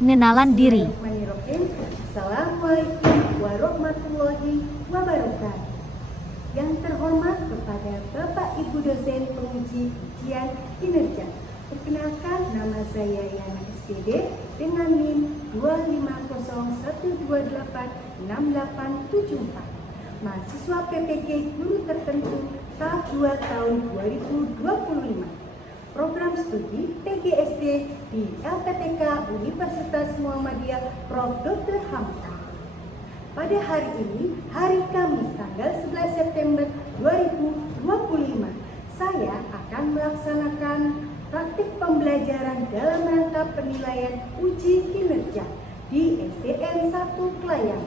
Mengenalan diri. Assalamualaikum warahmatullahi wabarakatuh. Yang terhormat kepada Bapak Ibu dosen penguji ujian kinerja. Perkenalkan, nama saya Yana SPD dengan NIM 25012868874. Mahasiswa PPG Guru Tertentu tahap 2 tahun 2025. Program studi PGSD di LPTK Universitas Muhammadiyah Prof. Dr. Hamka. Pada hari ini, hari Kamis tanggal 11 September 2025, saya akan melaksanakan praktik pembelajaran dalam rangka penilaian uji kinerja di SDN 1 Klayang,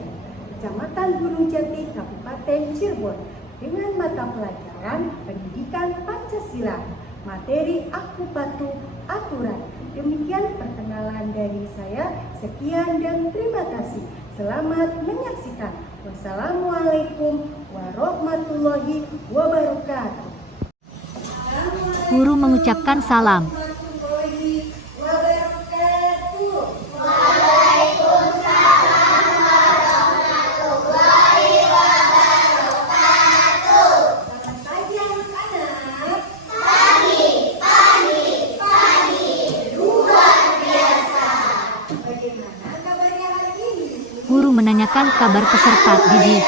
Kecamatan Gunung Jati, Kabupaten Cirebon, dengan mata pelajaran Pendidikan Pancasila, materi Aku Patuh Aturan. Demikian perkenalan dari saya. Sekian dan terima kasih. Selamat menyaksikan. Wassalamualaikum warahmatullahi wabarakatuh. Guru mengucapkan salam. Guru menanyakan kabar peserta didik.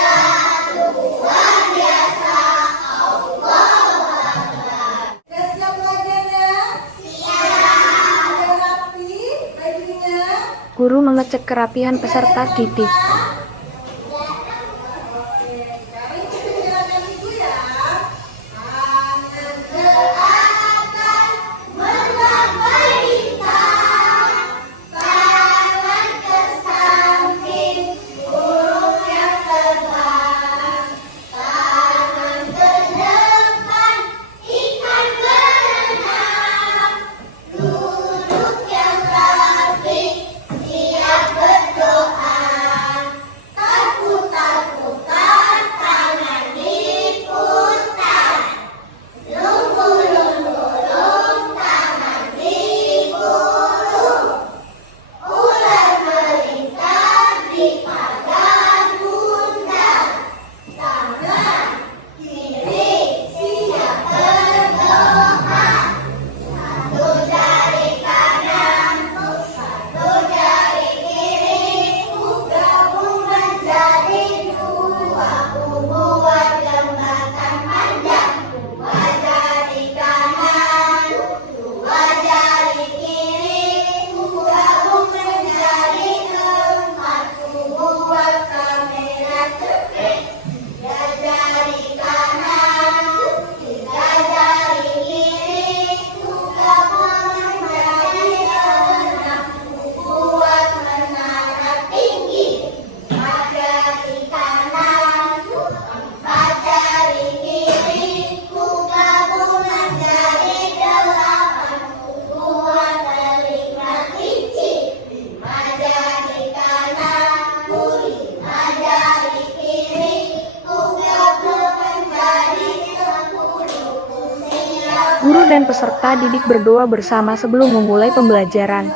Guru mengecek kerapihan peserta didik. Guru dan peserta didik berdoa bersama sebelum memulai pembelajaran.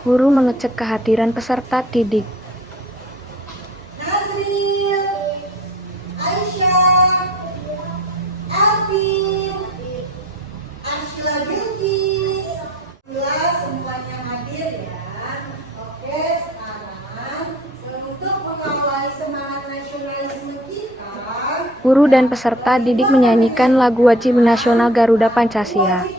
Guru mengecek kehadiran peserta didik. Nazril, Aisyah, Alvin, Ashila Bilkis, semuanya hadir ya. Oke, sekarang untuk mengawali semangat nasionalisme kita, Guru dan peserta didik menyanyikan lagu wajib nasional Garuda Pancasila.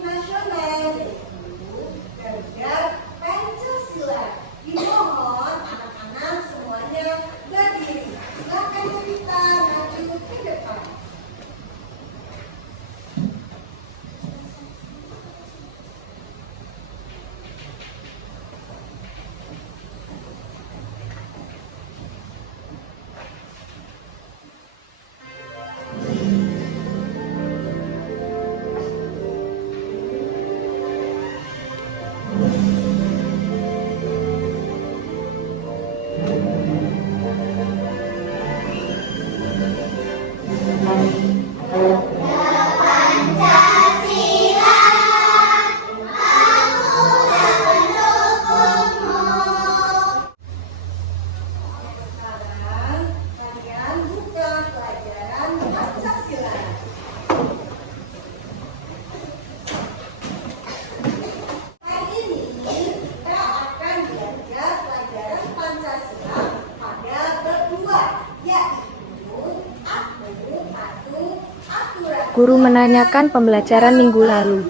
Guru menanyakan pembelajaran minggu lalu.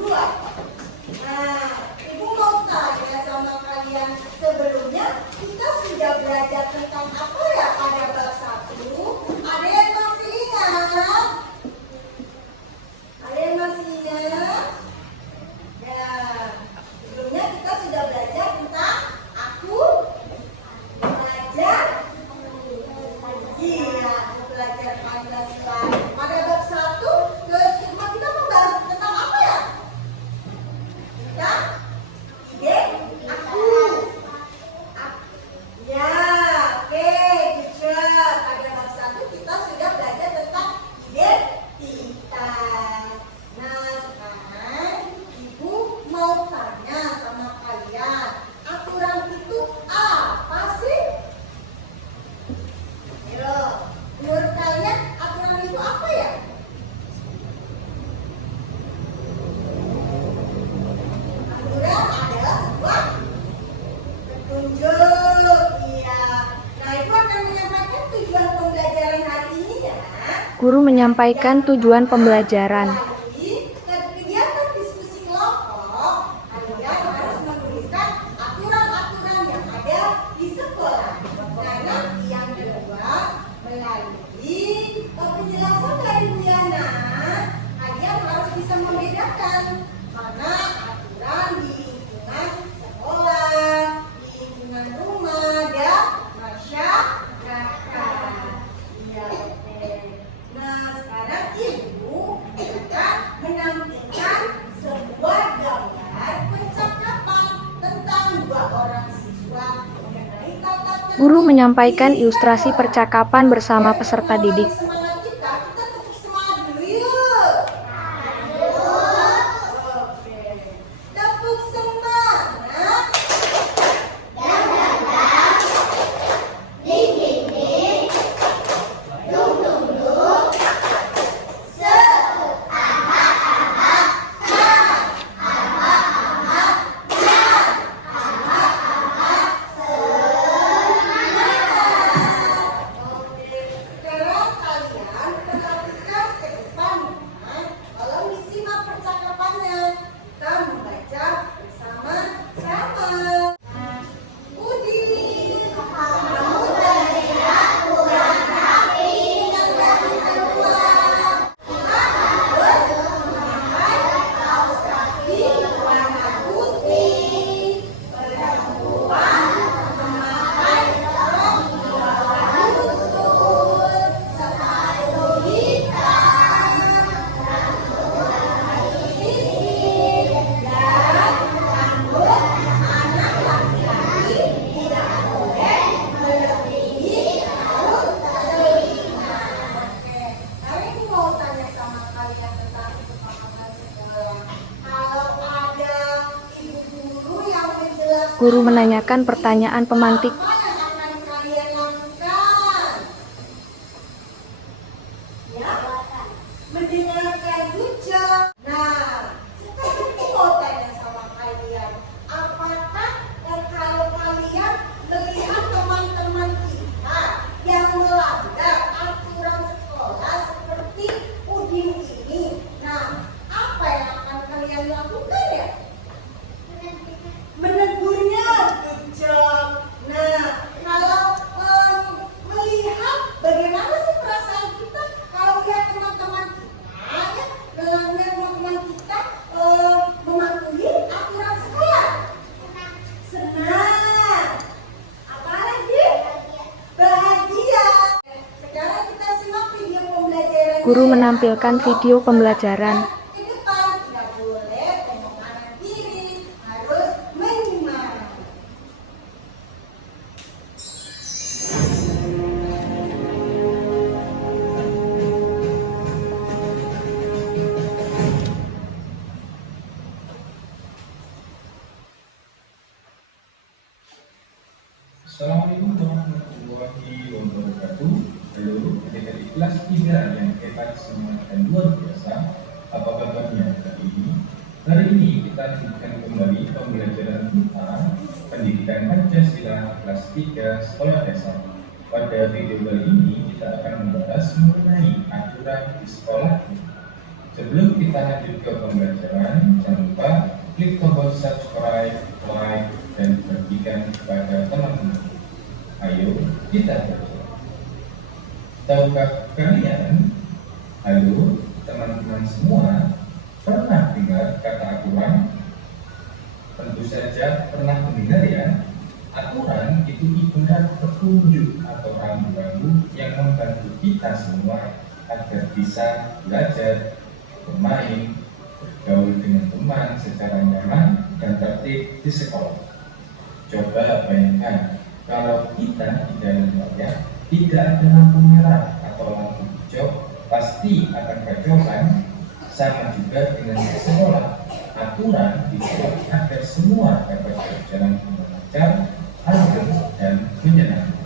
Nah, Ibu mau tanya sama kalian, sebelumnya kita sudah belajar tentang apa ya pada bab 1? Ada yang masih ingat? Ada yang masih ingat? Ya, sebelumnya kita sudah belajar tentang aku belajar. Iya, aku belajar Pancasila. Pada bab 1, kita membahas tentang apa ya? Tentang ide aku. Ya, oke, good job. Pada bab 1 kita sudah belajar tentang identitas. Nah, sekarang Ibu mau tanya sama kalian, aturan itu apa sih? Ayo, menurut kalian aturan itu apa ya? Aturan adalah sebuah petunjuk. Iya. Nah, Ibu akan menyampaikan tujuan pembelajaran hari ini ya. Guru menyampaikan tujuan pembelajaran. Jadi, kegiatan diskusi kelompok, kalian harus menuliskan aturan-aturan yang ada di sekolah. Nah, nanti yang kedua, melalui penjelasan dari Bu Yana, kalian harus bisa membedakan mana aturan di lingkungan sekolah, di lingkungan rumah, dan masyarakat. Iya, oke. Nah, sekarang Ibu akan menampilkan sebuah gambar percakapan tentang 2 orang siswa mengenai tata tertib. Guru menyampaikan ilustrasi percakapan bersama peserta didik. Semangat kita tepuk semangat dulu yuk. Oke. Tepuk semangat. Oke, sekarang kalian perhatikan ke depan ya. Tolong disimak percakapannya. Kita membaca bersama-sama. Budi, kamu dari aku yang rapi yang dari kedua. Kita harus memakai kaos kaki warna putih. Perempuan memakai rok berwarna putih, sepatu hitam, sisir, dan rambut anak laki-laki tidak boleh melebihi raut telinga. Oke, hari ini mau tanya sama kalian tentang kesepakatan sekolah. Kalau ada ibu guru yang menjelaskan, Guru menanyakan pertanyaan pemantik. apa yang akan kalian lakukan? Ya, mendengarkan hujah. Nah, sekarang aku mau tanya sama kalian, apakah kalau kalian melihat teman-teman kita yang melanggar aturan sekolah seperti Udin ini, nah, apa yang akan kalian lakukan ya? Menegurnya, good job. Nah, kalau melihat bagaimana sih perasaan kita kalau lihat teman-teman kita ya, melanggar teman-teman kita mematuhi aturan sekolah. Senang. Apa lagi? Bahagia. Sekarang kita simak video pembelajaran. Guru menampilkan video pembelajaran. Ke depan, tidak boleh tengok kanan kiri, harus menyimak. Assalamualaikum warahmatullahi wabarakatuh. Halo, adik-adik kelas 3 yang hebat semangat dan luar biasa. Apa kabarnya hari ini? Hari ini kita lanjutkan kembali pembelajaran tentang pendidikan Pancasila kelas 3 sekolah dasar. Pada video kali ini kita akan membahas mengenai aturan di sekolah. Sebelum kita lanjut ke pembelajaran, jangan lupa klik tombol subscribe, like, dan bagikan kepada teman-teman. Ayo kita belajar. Tahukah kalian, halo teman-teman semua, pernah dengar kata aturan? Tentu saja pernah mendengar ya. Aturan itu ibarat petunjuk atau rambu-rambu yang membantu kita semua agar bisa belajar, bermain, bergaul dengan teman secara nyaman dan tertib di sekolah. Coba bayangkan kalau kita di dalam kelas tidak ada lampu merah atau lampu hijau, pasti akan kacau kan? Sama juga dengan di sekolah. Aturan dibuat agar semua dapat berjalan dengan lancar, adil, dan menyenangkan.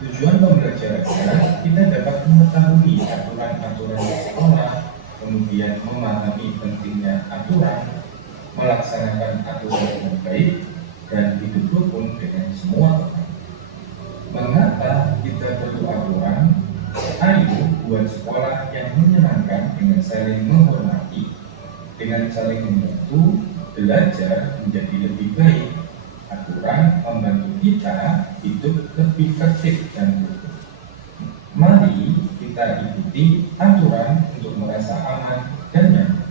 Tujuan pembelajarannya kita dapat mengetahui aturan-aturan di sekolah, kemudian memahami pentingnya aturan, melaksanakan aturan dengan baik, dan hidup rukun dengan semua orang. Mengapa kita perlu aturan? Ayo buat sekolah yang menyenangkan dengan saling menghormati, dengan saling membantu, belajar menjadi lebih baik. Aturan membantu kita hidup lebih tertib dan rukun. Mari kita ikuti aturan untuk merasa aman dan nyaman.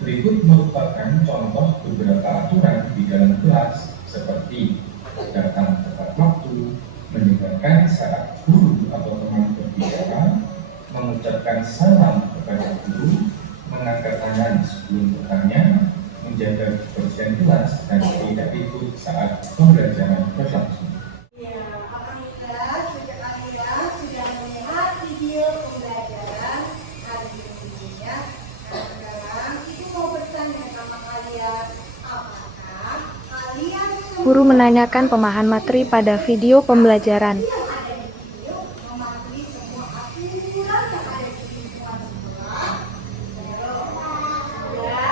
Berikut merupakan contoh beberapa aturan di dalam kelas, seperti datang tepat waktu, mendengarkan saat guru atau teman berbicara, mengucapkan salam kepada guru, mengangkat tangan sebelum bertanya, menjaga kebersihan kelas, dan tidak ikut saat pembelajaran berlangsung. Ya, alhamdulillah sudah melihat video pembelajaran hari ini ya. Nah, sekarang Ibu mau bertanya sama kalian, apakah kalian Guru menanyakan pemahaman materi pada video pembelajaran. yang ada di video memahami semua aturan yang ada di lingkungan sekolah? Ya,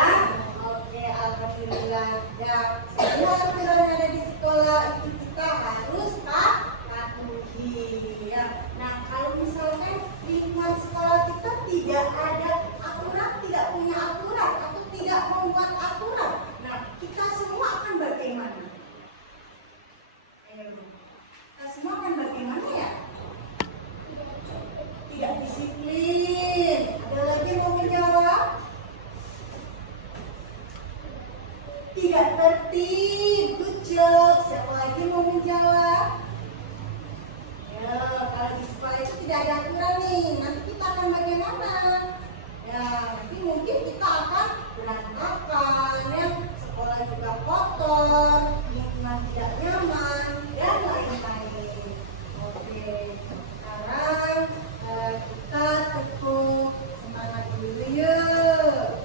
oke, alhamdulillah. Ya, semua aturan yang ada di sekolah itu kita harus patuhi. Ya. Nah, kalau misalkan lingkungan sekolah kita tidak ada aturan, tidak punya aturan, atau tidak membuat aturan, nah kita semua akan bagaimana? Ayo, kita semua akan bagaimana ya? Tidak disiplin. Ada lagi mau menjawab? Tidak tertib. Good job. Siapa lagi mau menjawab? Ya, kalau di sekolah itu tidak ada aturan nih, nanti kita akan bagaimana? Ya, nanti mungkin kita akan berantakan, ya. Sekolah juga kotor, lingkungan tidak nyaman, dan lain-lain. Oke, sekarang kita tepuk semangat dulu yuk.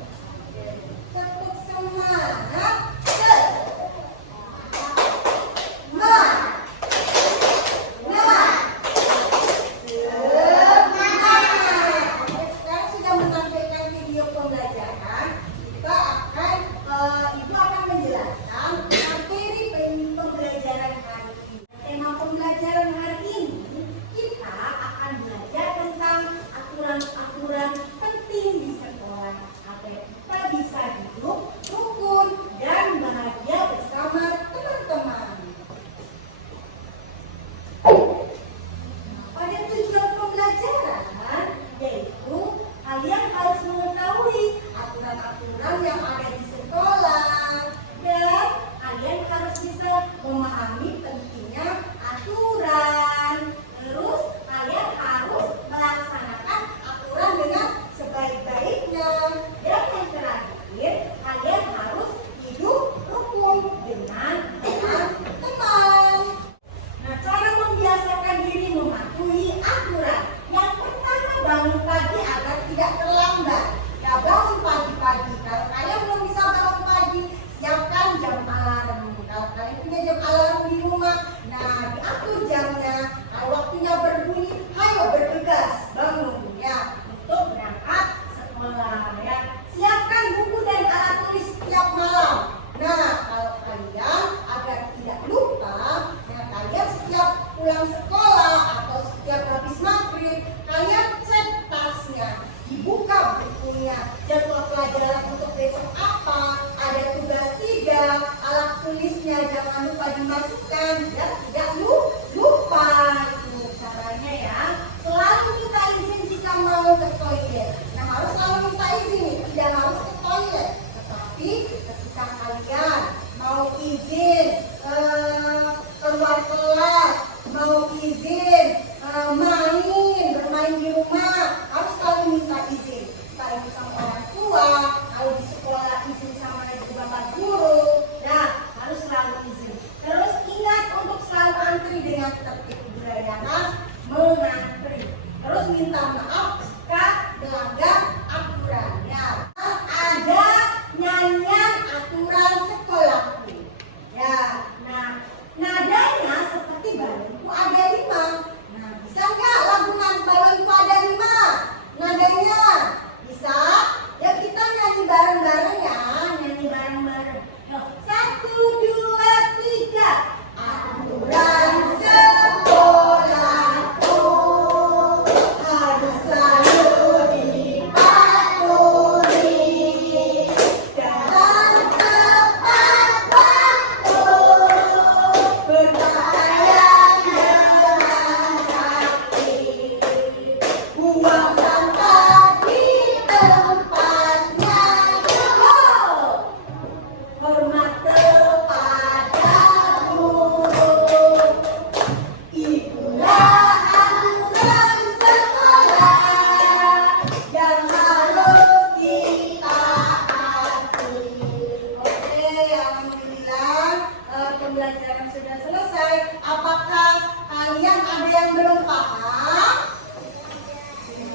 Oke, tepuk semangat. Semangat. Oke, sekarang sudah menampilkan video pembelajaran. pelajaran untuk besok apa? Ada tugas 3, alat tulisnya jangan lupa dimasukkan biar tidak lupa. Itu caranya ya. Selalu minta izin jika mau ke toilet. Nah, harus selalu minta izin, tidak harus ke toilet. Tetapi ketika kalian mau izin keluar kelas, mau izin bermain di rumah, harus selalu minta izin. Minta izin sama orang tua, kalau di sekolah izin sama ibu bapak guru. Nah, harus selalu izin. Terus ingat untuk selalu antri dengan tertib, budaya mengantri. Terus minta maaf jika melanggar aturan. Ya, ada nyanyian aturan sekolahku. Ya, nah nadanya seperti balonku ada 5. Nah, bisa nggak lagu balonku ada 5? Nadanya bisa? Ya kita nyanyi bareng-bareng ya, nyanyi bareng-bareng. 1, 2, 3. Aturan sekolahku harus selalu dipatuhi dalam tepat waktu, berpakaian dengan rapi, buang sampah di tempatnya juga, hormat kepada guru, itulah aturan sekolah yang harus ditaati. Oke, alhamdulillah pembelajaran sudah selesai. Apakah kalian ada yang belum paham?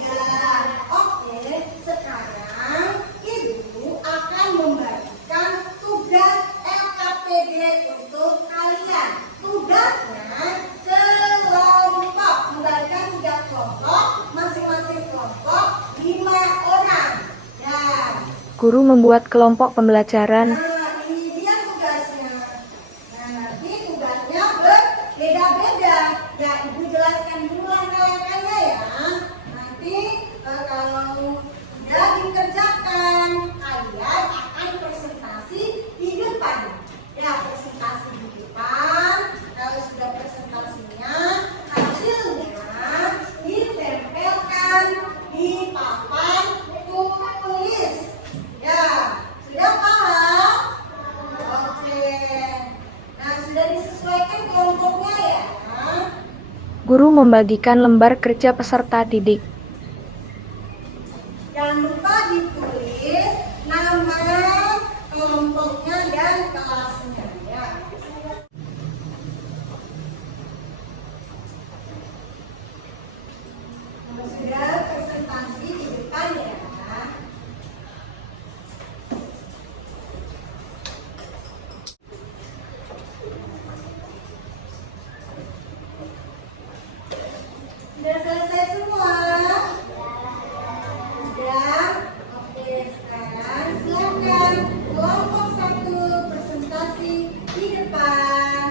Ya, oke. Sekarang Ibu akan membagikan tugas LKPD untuk kalian. Tugasnya kelompok, membagikan 3 kelompok, masing-masing kelompok 5 orang. Ya. Guru membuat kelompok pembelajaran. Nah, ini dia tugasnya. Nah, nanti tugasnya berbeda-beda. Ya, Ibu jelaskan dulu langkah-langkahnya ya. Nanti kalau sudah dikerjakan, kalian akan presentasi di depan. Ya, presentasi di depan. Kalau sudah presentasinya, hasilnya ditempelkan di papan tulis. Ya, sudah paham? Oke. Nah, sudah disesuaikan kelompoknya ya. Guru membagikan lembar kerja peserta didik. Jangan lupa ditulis nama kelompoknya dan kelasnya ya. Nah, sudah presentasi di depan ya. Sudah selesai semua? Sudah? Oke, sekarang silakan kelompok 1 presentasi di depan.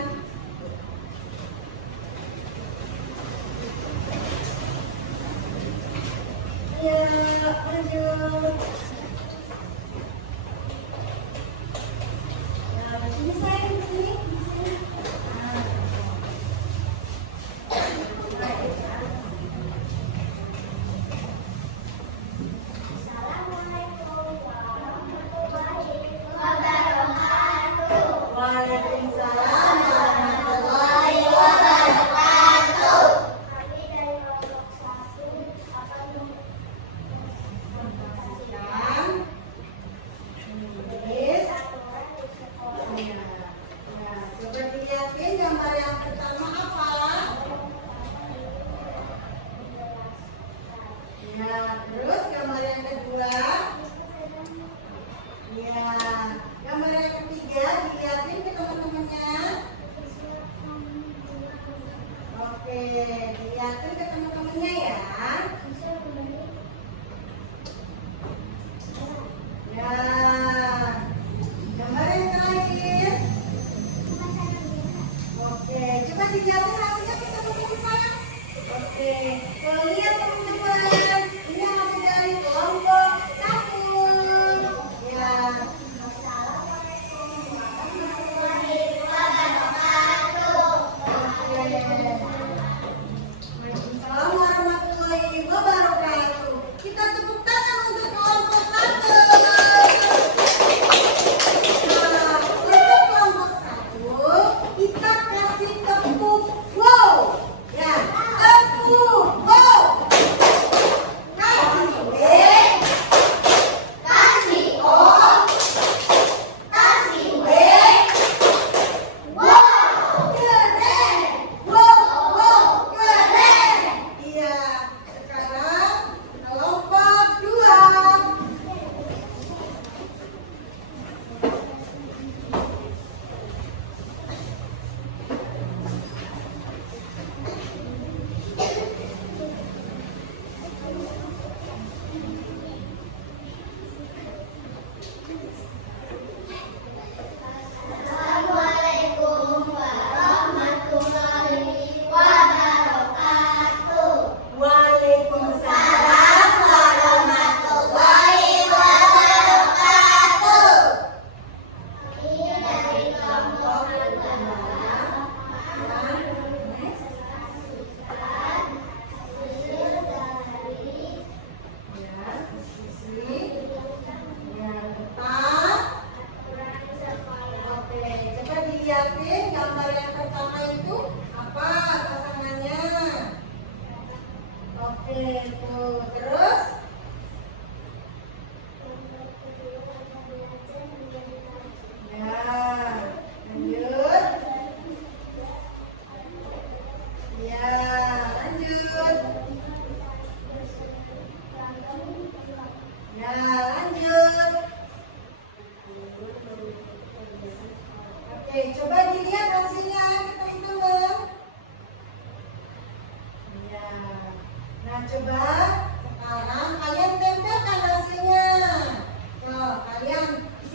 Ya, lanjut. Ya, di sini saya, di sini. Waalaikumsalam warahmatullahi wabarakatuh. Coba dilihatin gambar yang pertama apa? Ya, terus gambar yang kedua? Ya, gambar yang ketiga dilihatin ke teman-temannya. Oke, dilihatin ke teman-temannya ya. Ya, gambar yang terakhir. Oke, coba dilihatin hasilnya ke teman-teman saya. Oke, lihat teman-teman, ini hasil dari kelompok 1.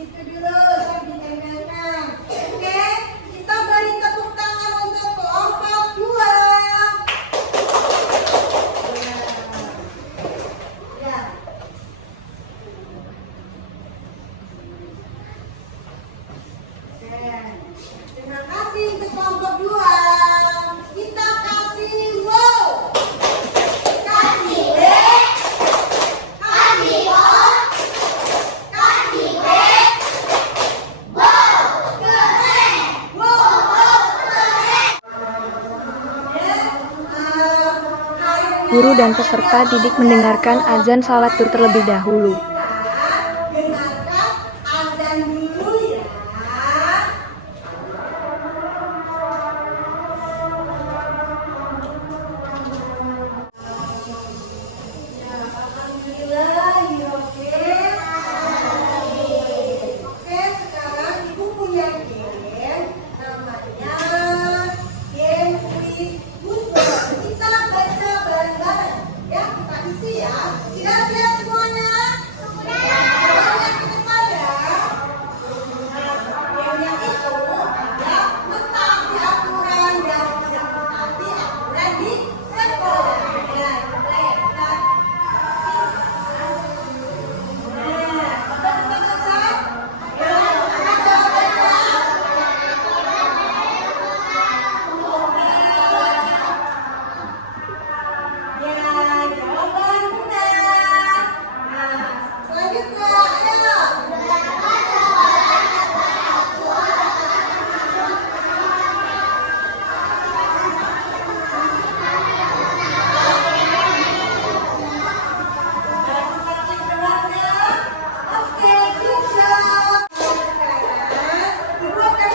situ dulu sambil tenang. Oke, kita beri tepuk tangan untuk kelompok 2. Ya. Terima kasih untuk kelompok 2. Kita kasih wow. Kasih B. Kasih O. Kasih B. Wow. Keren. Wow, keren. Guru dan peserta didik mendengarkan azan salat Zuhur terlebih dahulu. Dengarkan azan dulu ya. Oke, sekarang ibu punya game namanya game kuis football. Kita baca bareng-bareng ya, kita isi ya. Siap-siap semuanya? Sudah. Yang ke depan ya. Gamenya itu ada mentaati aturan dan tidak mentaati aturan di sekolah. Ya, kita jawaban benar. Nah, selanjutnya ayo. Oke, good job. Sekarang ibu akan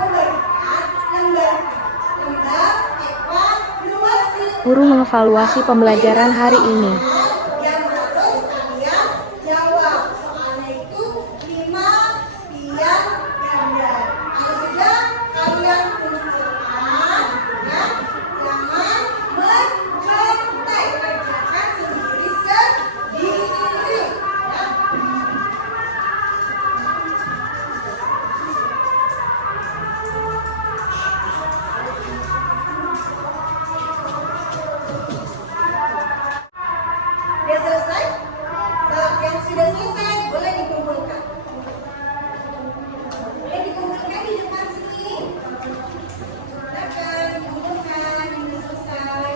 memberikan lembar evaluasi. Guru mengevaluasi pembelajaran hari ini. Yang harus kalian jawab. Soalnya itu 5 pian ganda. Kalau sudah kalian tunjukkan, ya, jangan mencontek, kerjakan sendiri-sendiri. Ya. Sudah selesai? Yang sudah selesai boleh dikumpulkan. Boleh dikumpulkan di depan sini. Silakan dikumpulkan yang sudah selesai.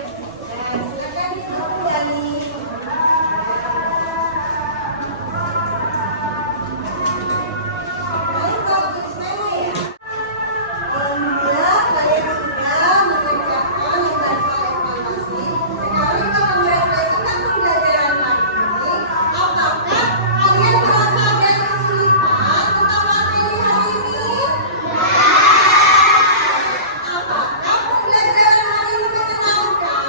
Dan silakan dikumpulkan kembali. Kalian tahu tulis nama ya? Alhamdulillah kalian sudah mengerjakan lembar evaluasi. Sekarang kita akan merefleksikan pembelajaran hari ini. Apakah kalian merasa ada kesulitan tentang materi hari ini? Apakah pembelajaran hari ini menyenangkan?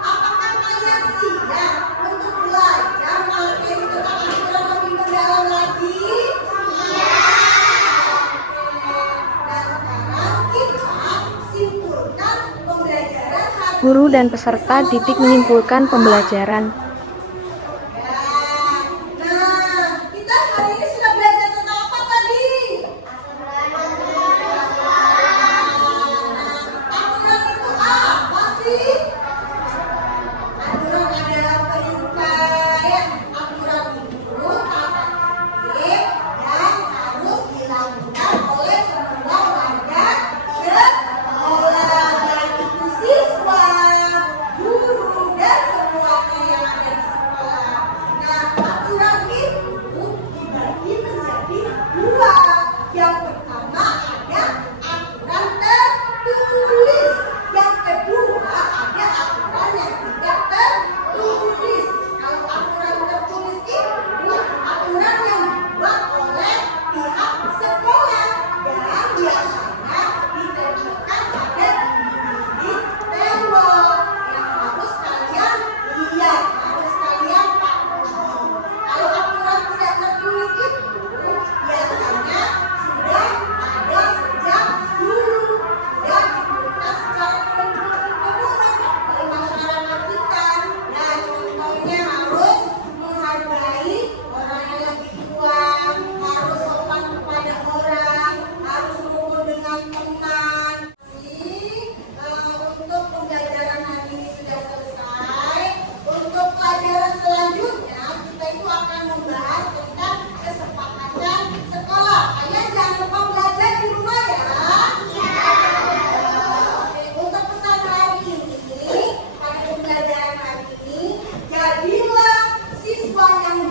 Apakah kalian siap untuk belajar materi tentang aturan lebih mendalam lagi? Dan sekarang kita simpulkan pembelajaran hari Guru dan peserta didik menyimpulkan pembelajaran. Nah, kita hari ini sudah belajar tentang apa tadi? Aturan itu apa sih? Aturan adalah perintah ya. Aturan itu tata tertib yang harus dilakukan oleh semua warga sekolah, baik itu siswa, guru, dan semuanya yang ada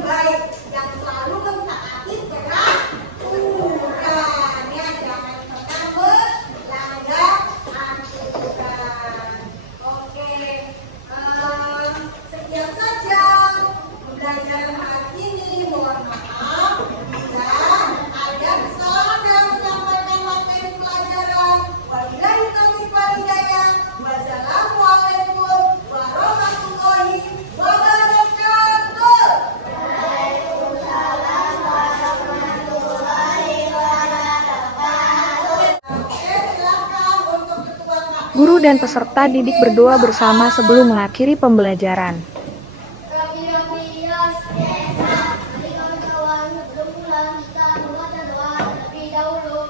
baik yang selalu mentaati peraturan. Ya, jangan pernah melanggar aturan. Oke, sekian saja pembelajaran hari ini. Mohon maaf bila ada kesalahan dalam menyampaikan materi pelajaran. Wabillahi taufiq wal hidayah. Wassalamualaikum warahmatullahi wabarakatuh. Oke, silakan untuk ketua KPU. Guru dan peserta didik berdoa bersama sebelum mengakhiri pembelajaran. Sebelum pulang kita membaca doa terlebih dahulu.